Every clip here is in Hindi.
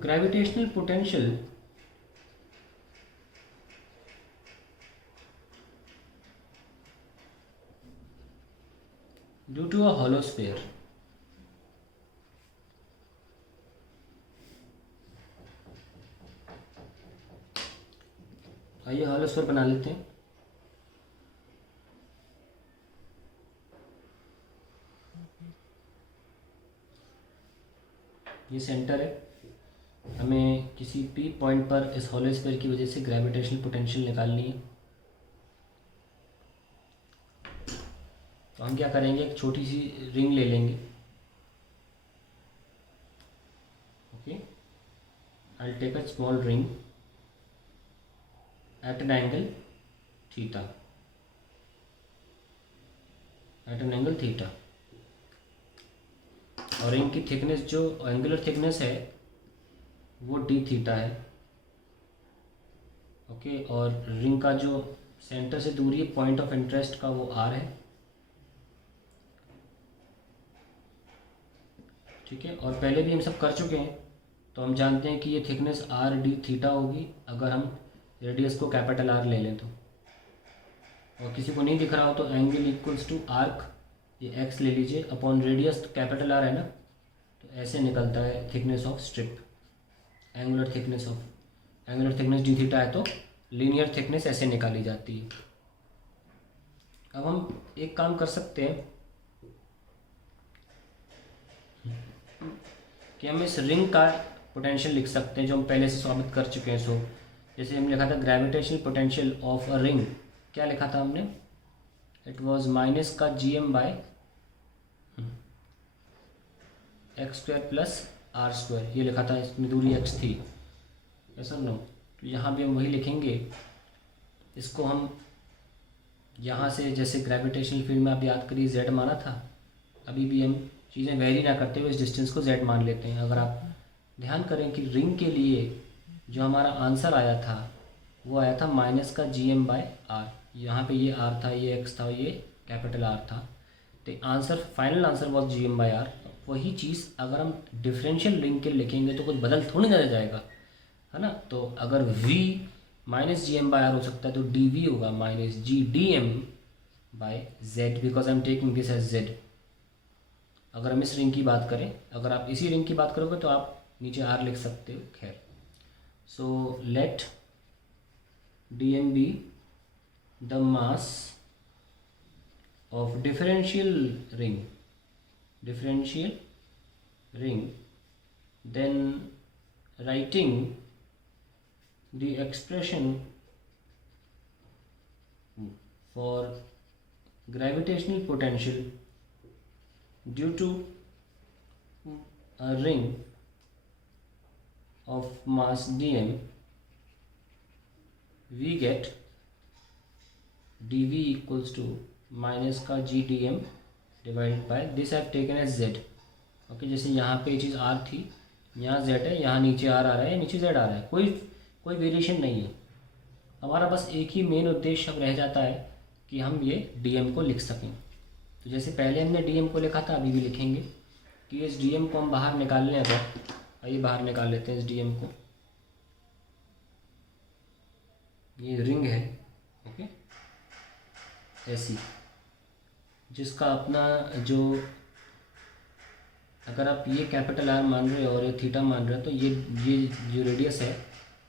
Gravitational potential due to a hollow sphere. आइए हॉलो स्फीयर बना लेते हैं। ये सेंटर है, हमें किसी पी पॉइंट पर इस हॉलो स्फीयर की वजह से ग्रेविटेशनल पोटेंशियल निकालनी है। तो हम क्या करेंगे, एक छोटी सी रिंग ले लेंगे। Okay, I take a small ring at an angle theta, at an angle theta. और रिंग की थिकनेस, जो एंगुलर थिकनेस है वो डी थीटा है। ओके, और रिंग का जो सेंटर से दूरी है पॉइंट ऑफ इंटरेस्ट का वो आर है। ठीक है, और पहले भी हम सब कर चुके हैं, तो हम जानते हैं कि ये थिकनेस आर डी थीटा होगी अगर हम रेडियस को कैपिटल आर ले लें तो। और किसी को नहीं दिख रहा हो तो एंगल इक्वल्स टू आर्क, ये एक्स ले लीजिए, अपॉन रेडियस कैपिटल आर है ना, तो ऐसे निकलता है thickness of strip, angular thickness D theta है तो लीनियर थिकनेस ऐसे निकाली जाती है। अब हम एक काम कर सकते हैं कि हम इस रिंग का पोटेंशियल लिख सकते हैं जो हम पहले से साबित कर चुके हैं। सो जैसे हमने लिखा था gravitational potential of a ring, क्या लिखा था हमने, इट वाज माइनस का G M by X square plus R square, ये लिखा था, इसमें दूरी एक्स थी, ऐसा नो। तो यहाँ भी हम वही लिखेंगे। इसको हम यहाँ से जैसे ग्रेविटेशनल फील्ड में आप याद करिए जेड माना था, अभी भी हम चीज़ें वेरी ना करते हुए इस डिस्टेंस को जेड मान लेते हैं। अगर आप ध्यान करें कि रिंग के लिए जो हमारा आंसर आया था वो आया था माइनस का जी एम बाय आर, यहाँ पे ये आर था, ये एक्स था, ये कैपिटल आर था, तो answer, final answer was G M by R. वही चीज़ अगर हम डिफरेंशियल रिंग के लिखेंगे तो कुछ बदल थोड़ी ना जाएगा, है ना। तो अगर v minus G M by R हो सकता है तो डी वी होगा minus G D M by Z, because I am taking this as Z. अगर हम इस रिंग की बात करें, अगर आप इसी रिंग की बात करोगे तो आप नीचे आर लिख सकते हो। खैर, so let D M be the mass of differential ring, then writing the expression for gravitational potential due to a ring of mass dm, we get dv equals to minus का G D M divide by this I taken as Z. Okay, जैसे यहाँ पे ये चीज़ आर थी, यहाँ जेड है, यहाँ नीचे आर आ रहा है, नीचे जेड आ रहा है, कोई वेरिएशन नहीं है। हमारा बस एक ही मेन उद्देश्य अब रह जाता है कि हम ये डी एम को लिख सकें। तो जैसे पहले हमने डी एम को लिखा था, अभी भी लिखेंगे कि इस डी एम को हम बाहर निकाल लें। अगर आइए बाहर निकाल लेते हैं इस डी एम को, ये रिंग है, ओके, ऐसी, जिसका अपना जो, अगर आप ये कैपिटल आर मान रहे हो और ये थीटा मान रहे हो तो ये जो रेडियस है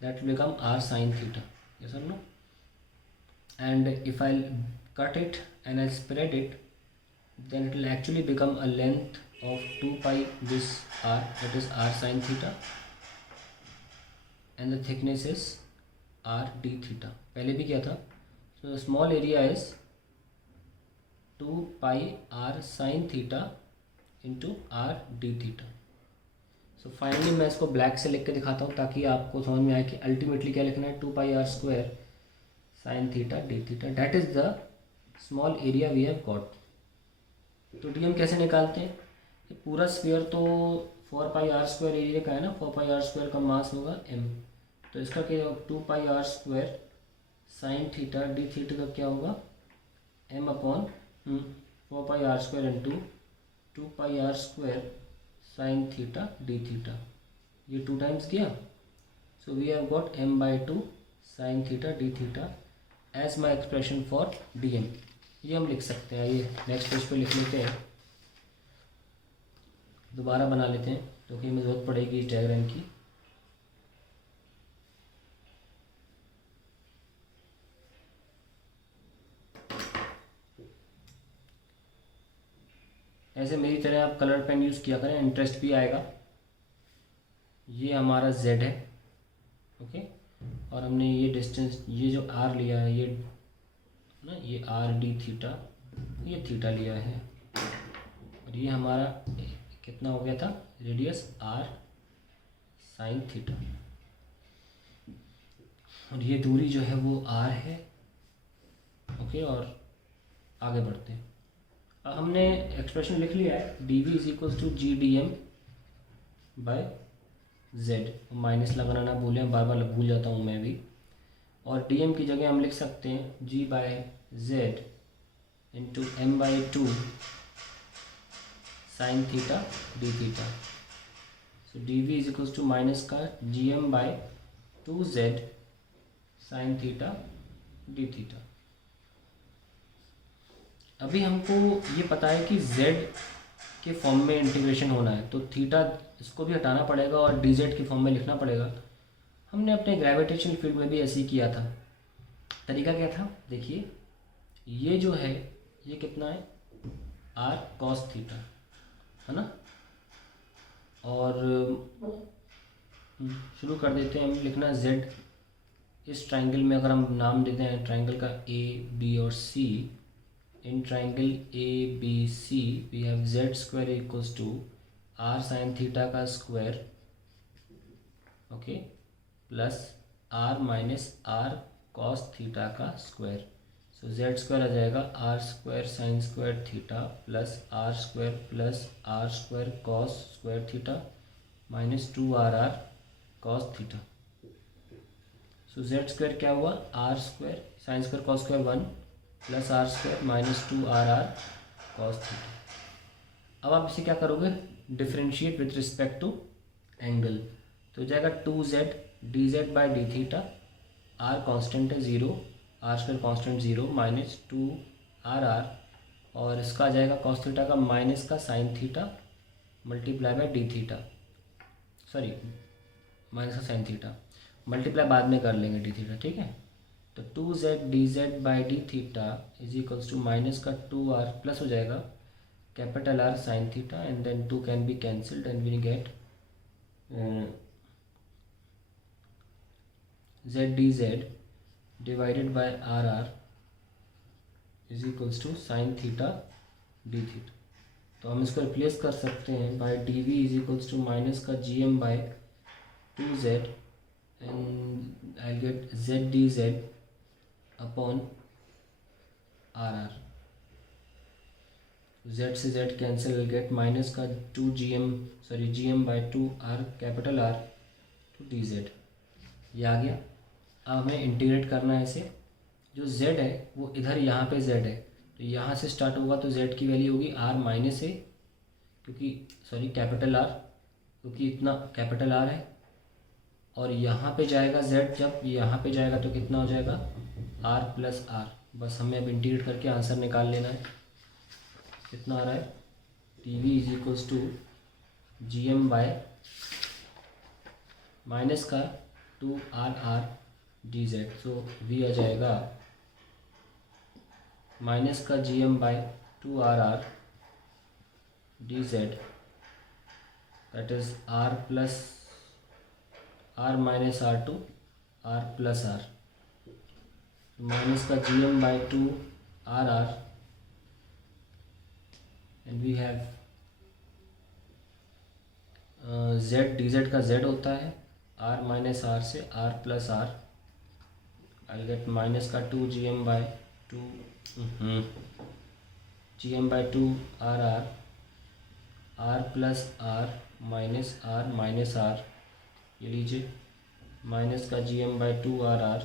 that will become R sine theta, yes और no. And if I cut it and I spread it then it will actually become a length of 2 pi this r, that is r sin theta, and the thickness is r d theta। पहले भी क्या था, so the small area is 2 pi r sin theta into r d theta। so finally मैं इसको ब्लैक से लिख के दिखाता हूँ ताकि आपको समझ में आए कि अल्टीमेटली क्या लिखना है, 2 pi r square sin theta d theta, that is the small area we have got। तो डी एम कैसे निकालते हैं, ये पूरा स्फीयर तो 4 पाई आर स्क्वायर एरिया का है ना, 4 पाई आर स्क्वायर का मास होगा एम, तो इसका क्या होगा 2 pi R square sine theta D theta का क्या होगा M upon 4 pi R square into 2 pi R square sine theta D theta. ये 2 टाइम्स किया, so we have got m/2 sin theta D theta as my expression for dm। ये हम लिख सकते हैं। ये नेक्स्ट पेज पे लिख लेते हैं, दोबारा बना लेते हैं क्योंकि हमें ज़रूरत पड़ेगी इस डायग्राम की। ऐसे मेरी तरह आप कलर पेन यूज़ किया करें, इंटरेस्ट भी आएगा। ये हमारा z है, ओके, और हमने ये डिस्टेंस, ये जो r लिया है, ये ना, ये r d थीटा, ये थीटा लिया है, और ये हमारा कितना हो गया था, रेडियस r sin थीटा, और ये दूरी जो है वो r है, ओके। और आगे बढ़ते हैं। अब हमने एक्सप्रेशन लिख लिया है, dv is equals to G D M by z, minus लगाना ना भूलें, बार बार भूल जाता हूँ मैं भी। और dm की जगह हम लिख सकते हैं g by Z into m/2 sine theta D theta. So dv is equals to minus का gm/2z sign theta D theta. अभी हमको ये पता है कि z के फॉर्म में इंटीग्रेशन होना है, तो थीटा इसको भी हटाना पड़ेगा और dz के फॉर्म में लिखना पड़ेगा। हमने अपने ग्रेविटेशनल फील्ड में भी ऐसे ही किया था। तरीका क्या था, देखिए, ये जो है ये कितना है, r cos थीटा, है ना। और शुरू कर देते हैं हम लिखना z। इस ट्राइंगल में अगर हम नाम देते हैं ट्राइंगल का a b और c, in triangle ABC we have z square equals to r sin theta का square, okay, plus r minus r cos theta का स्क्वायर। सो z स्क्वायर आ जाएगा r square sine square theta plus r square cos square theta minus 2rr cos theta. So z square क्या हुआ, r square sine square cos square 1 plus r square minus 2rr cos theta. अब आप इसे क्या करोगे, differentiate with respect to angle, तो हो जाएगा 2z dz by D theta, r constant है 0, r square constant 0 minus 2rr, और इसका आ जाएगा cos थीटा का माइनस का sine theta multiply by D theta, sorry minus का साइन थीटा, मल्टीप्लाई बाद में कर लेंगे डी थीटा, ठीक है। तो 2z dz by D theta is equals to minus का 2r प्लस हो जाएगा capital R sine theta, and then 2 can be cancelled and we get z dz divided by rr is equals to sine theta D theta. तो हम इसको रिप्लेस कर सकते हैं by dv is equals to minus का gm by 2z and I get z dz upon rr। z से z cancel, will get minus का 2gm by 2r capital R to dz। ये आ गया। अब हमें इंटीग्रेट करना है इसे। जो z है वो इधर यहाँ पे z है, तो यहाँ से स्टार्ट होगा तो z की वैल्यू होगी r माइनस a, क्योंकि सॉरी कैपिटल R, क्योंकि इतना कैपिटल R है, और यहाँ पे जाएगा z, जब यहाँ पे जाएगा तो कितना हो जाएगा r प्लस r। बस हमें अब इंटीग्रेट करके आंसर निकाल लेना है। कितना आ रहा है, dv is equals to gm by minus का 2rr dz। सो v आ जाएगा माइनस का gm by 2rr dz, that is r plus r minus r to r plus r, minus का gm by 2rr, and we have z dz का z होता है r माइनस r से r plus r, I get minus का 2gm by 2rr, r plus r minus r, ये लीजिए माइनस का gm बाई 2rr,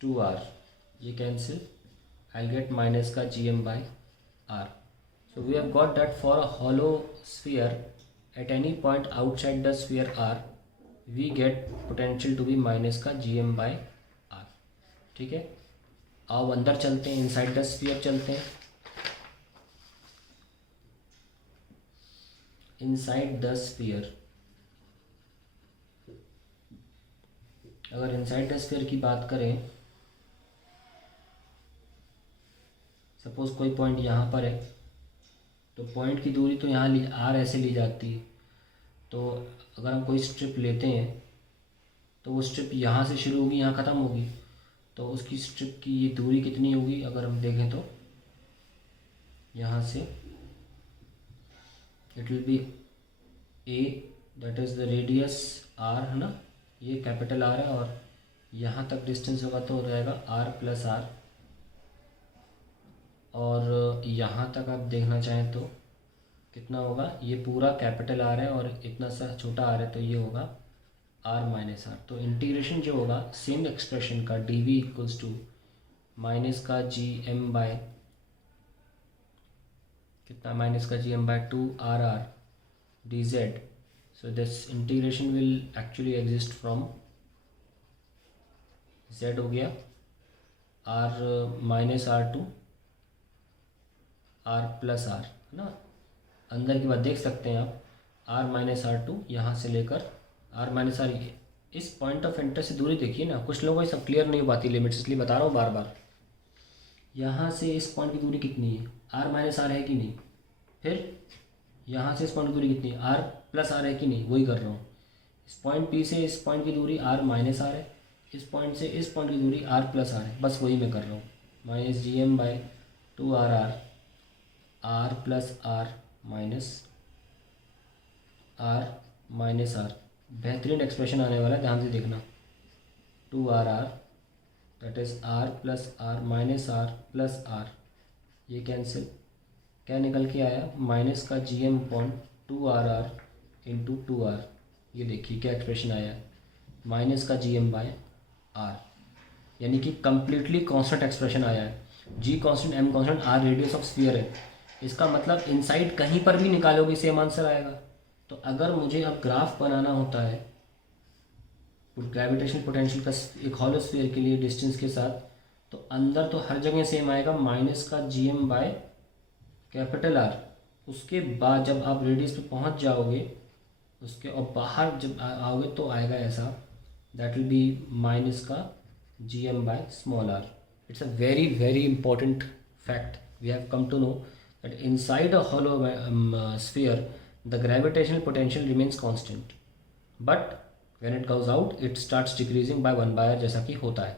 2r, ये कैंसिल, आई गेट माइनस का gm by r. So we have got that for a hollow sphere at any point outside the sphere R we get potential to be minus का gm/r। ठीक है, आओ अंदर चलते हैं, इनसाइड द स्फीयर चलते हैं। इनसाइड द स्फीयर, अगर इनसाइड द स्फीयर की बात करें, सपोज कोई पॉइंट यहाँ पर है, तो पॉइंट की दूरी तो यहाँ r ऐसे ली जाती है। तो अगर हम कोई स्ट्रिप लेते हैं तो वो स्ट्रिप यहाँ से शुरू होगी, यहाँ ख़त्म होगी, तो उसकी स्ट्रिप की ये दूरी कितनी होगी अगर हम देखें तो यहाँ से it will be a, that is the radius r, है ना, ये कैपिटल R है, और यहाँ तक डिस्टेंस होगा तो हो जाएगा r+r। और यहाँ तक आप देखना चाहें तो कितना होगा, ये पूरा कैपिटल R है और इतना सा छोटा r है, तो ये होगा r-r। तो इंटीग्रेशन जो होगा सेम एक्सप्रेशन का dv इक्वल्स टू माइनस का gm कितना, माइनस का gm/2 r dz। so this integration will actually exist from z हो गया r-r to r+r, है ना। अंदर की बात देख सकते हैं आप, r-r टू यहाँ से लेकर r-r, इस पॉइंट ऑफ इंटरेस्ट से दूरी देखिए ना, कुछ लोगों को सब क्लियर नहीं हो पाती लिमिट्स, इसलिए बता रहा हूँ बार बार। यहाँ से इस पॉइंट की दूरी कितनी है, r-r है कि नहीं, फिर यहाँ से इस पॉइंट की दूरी कितनी है, r+r है कि नहीं, वही कर रहा हूँ। इस पॉइंट P से इस पॉइंट की दूरी r-r है, इस पॉइंट से इस पॉइंट की दूरी r+r है, बस वही मैं कर रहा हूँ। -gm/2 r r+r -r, बेहतरीन एक्सप्रेशन आने वाला है, ध्यान से देखना। 2r that is r+r -r+r, ये कैंसिल, क्या निकल के आया, माइनस का gm/2r इंटू 2r। ये देखिए क्या एक्सप्रेशन आया, माइनस का gm/r, यानी कि कम्प्लीटली कांस्टेंट एक्सप्रेशन आया है। g constant, m constant, r radius of sphere है, इसका मतलब इनसाइड कहीं पर भी निकालोगे सेम आंसर आएगा। तो अगर मुझे अब ग्राफ बनाना होता है ग्रेविटेशनल पोटेंशियल का एक हॉलो स्फीयर के लिए डिस्टेंस के साथ, तो अंदर तो हर जगह सेम आएगा, माइनस का gm/R। उसके बाद जब आप रेडियस पे पहुंच जाओगे उसके, और बाहर जब आओगे तो आएगा ऐसा, दैट विल बी माइनस का gm/r। It's a very very important fact we have come to know that inside a hollow sphere the gravitational potential remains constant, but when it goes out it starts decreasing by 1/r, जैसा कि होता है।